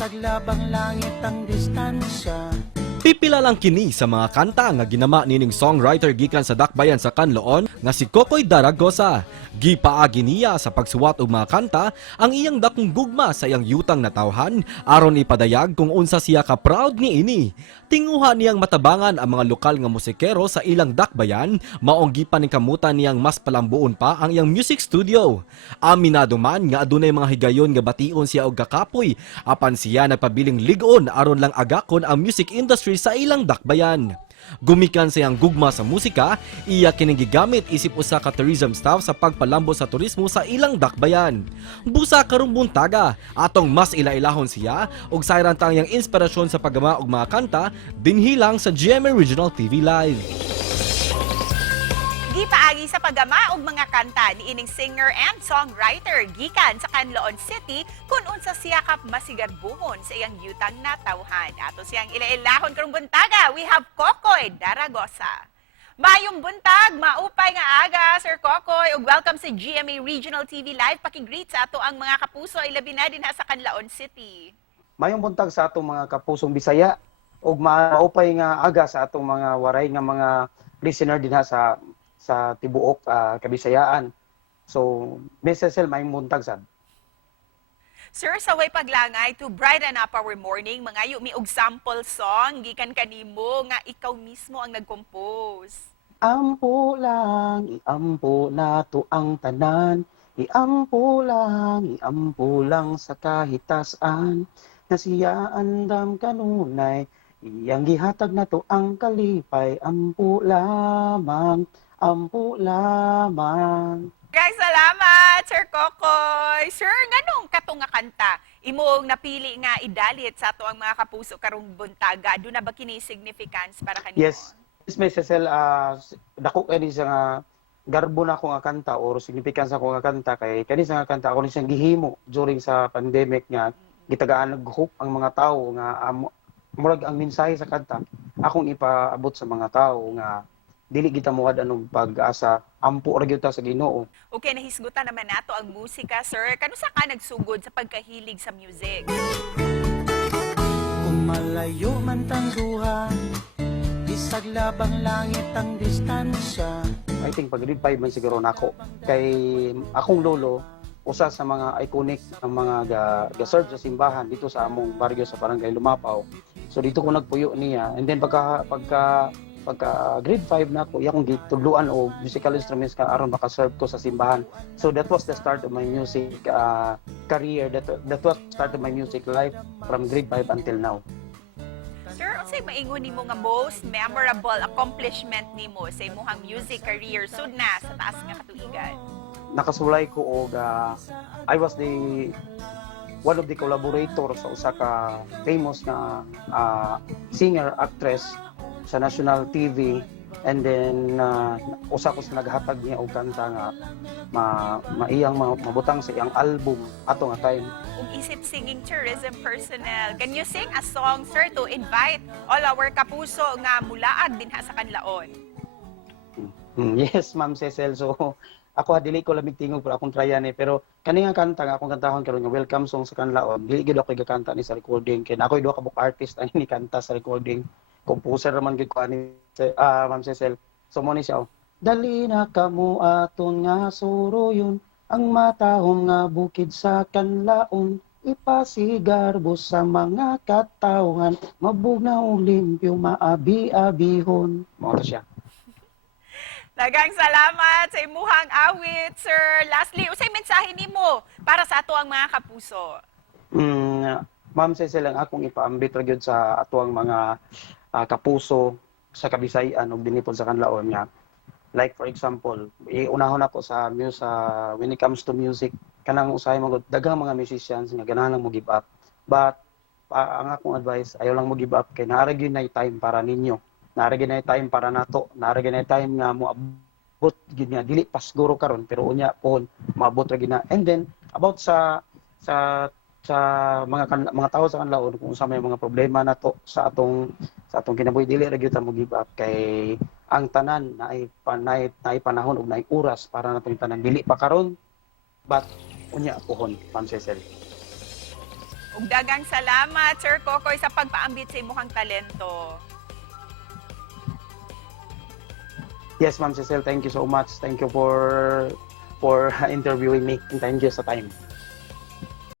Bisag labang langit ang distansya. Pipila lang kini sa mga kanta nga ginama nining songwriter gikan sa dakbayan sa Kanloon nga si Kokoy Daragosa. Gipaagi niya sa pagsuwat og mga kanta ang iyang dakong gugma sa iyang yutang na tawhan aron ipadayag kung unsa siya ka proud niini. Tinguha niyang matabangan ang mga lokal nga musikero sa ilang dakbayan, maong gipaningkamutan niyang mas palambuon pa ang iyang music studio. Aminado man nga adunay mga higayon nga bation siya og kakapoy, apan siya nagpabiling ligon aron lang agakon ang music industry sa ilang dakbayan. Gumikan sa iyang gugma sa musika, iya kining gigamit isip usa ka tourism staff sa pagpalambo sa turismo sa ilang dakbayan. Busa karong buntaga, atong mas ilailahon siya ug sayran tang iyang inspirasyon sa paggama og mga kanta dinhi lang sa GMA Regional TV Live. Gipaagi sa paggama og mga kanta ni ining singer and songwriter gikan sa Canloon City kung unsa siya ka masigarbuhon sa iyang yutang na tawhan. Ato siyang ilailahon karong buntaga, we have Kokoy Daragosa. Mayong buntag, maupay nga aga, Sir Kokoy, ug welcome sa GMA Regional TV Live. Paki-greet sa ato ang mga kapuso ilabi na din sa Canloon City. Mayong buntag sa atong mga kapusong Bisaya ug maupay nga aga sa atong mga waray nga mga listener dinha sa tibuok Kabisayaan. So, BSSL mayong buntag sad. Sir, sa way paglangay to brighten up our morning, mangayo mi og sample song gikan kanimo nga ikaw mismo ang nag-compose. Ampo lang, iampo nato ang tanan. Iampo lang sa kahitasan. Na siya andam kanunay, iyang gihatag nato ang kalipay. Ampo lamang. Guys, salamat, Sir Kokoy. Sir, nganong katong nga kanta imong napili nga idalit sa ato ang mga kapuso karong buntaga? Doon na ba kini significance para kanimo? Yes. Yes, May Cecil, dako kani sa nga garbo na ko nga kanta or significance ako nga kanta kay kani sa nga kanta ako ni siyang gihimo during sa pandemic nga gitagaan nag-hook ang mga tawo nga murag ang mensahe sa kanta akong ipaabot sa mga tawo nga dili kita mo anong pag-asa ampo ra gyud ta sa Ginoo. Okay, nahisgutan naman nato ang musika, sir. Kanusa ka nagsugod sa pagkahilig sa music? Kung malayo man tangguhan, bisag labang langit ang distansya. I think pag grade 5 man siguro nako kay akong lolo usa sa mga iconic ang mga ga-serve sa simbahan dito sa among baryo sa Barangay Lumapaw. So dito ko nagpuyo niya and then pagka grade 5 na ako, akong gitudluan o musical instruments ka aron maka-serve ko sa simbahan. So that was the start of my music career. That was the start of my music life from grade 5 until now. Sir, unsay maingon nimo nga most memorable accomplishment nimo sa imong music career sud na sa taas nga katuigan? Nakasulay ko og I was one of the collaborator sa usa ka famous na singer actress sa national TV and then usa ko sa naghatag niya og kanta nga maiyang mabutang sa iyang album ato nga time. Ug isip singing tourism personnel, can you sing a song, sir, to invite all our kapuso nga mulaag dinha sa Canlaon? Yes, Ma'am Cecil. So ako dili ko lamig tingog pero akong trya ni pero kani nga kanta nga akong kantahon karon nga welcome song sa Canlaon. Dili gyud ako gakanta ni sa recording kay nakoy duha ka book artist ani ni kanta sa recording. Composer naman gid ko ani Ma'am Cecil. So mo ni siya. Dali na kamo aton nga suroyon ang matahom nga bukid sa Canlaon. Ipasigarbo sa mga katawhan mabugnaw limpyo maabi-abihon. Mo to siya. Daghang salamat sa imuhang awit, sir. Lastly, usay mensahe nimo para sa ato ang mga kapuso? Ma'am Cecil, ang akong ipaambit ra gyud sa ato ang mga kapuso sa Kabisayan ug dinhi pod sa Canlaon nga. Like for example, unahon ako sa when it comes to music, kanang usahay mo daghang mga musicians nga ganahan lang mo give up. But ang akong advice, ayaw lang mo give up kay naara gyud na time para ninyo. Naara gyud na time para nato. Naara gyud na time nga mo abot gyud nga dili pa siguro karon pero unya pohon maabot ra gyud na. And then about sa mga tao sa Canlaon kung sa may mga problema nato sa atong kinabuhi dili ra gyud ta mo give up kay ang tanan na ay panahon ug naay oras para natong tanan dili pa karon but unya pohon Ma'am Cecil. Ug dagang salamat Sir Kokoy sa pagpaambit sa imong talento. Yes, Ma'am Cecil, thank you so much. Thank you for interviewing me. And thank you sa time.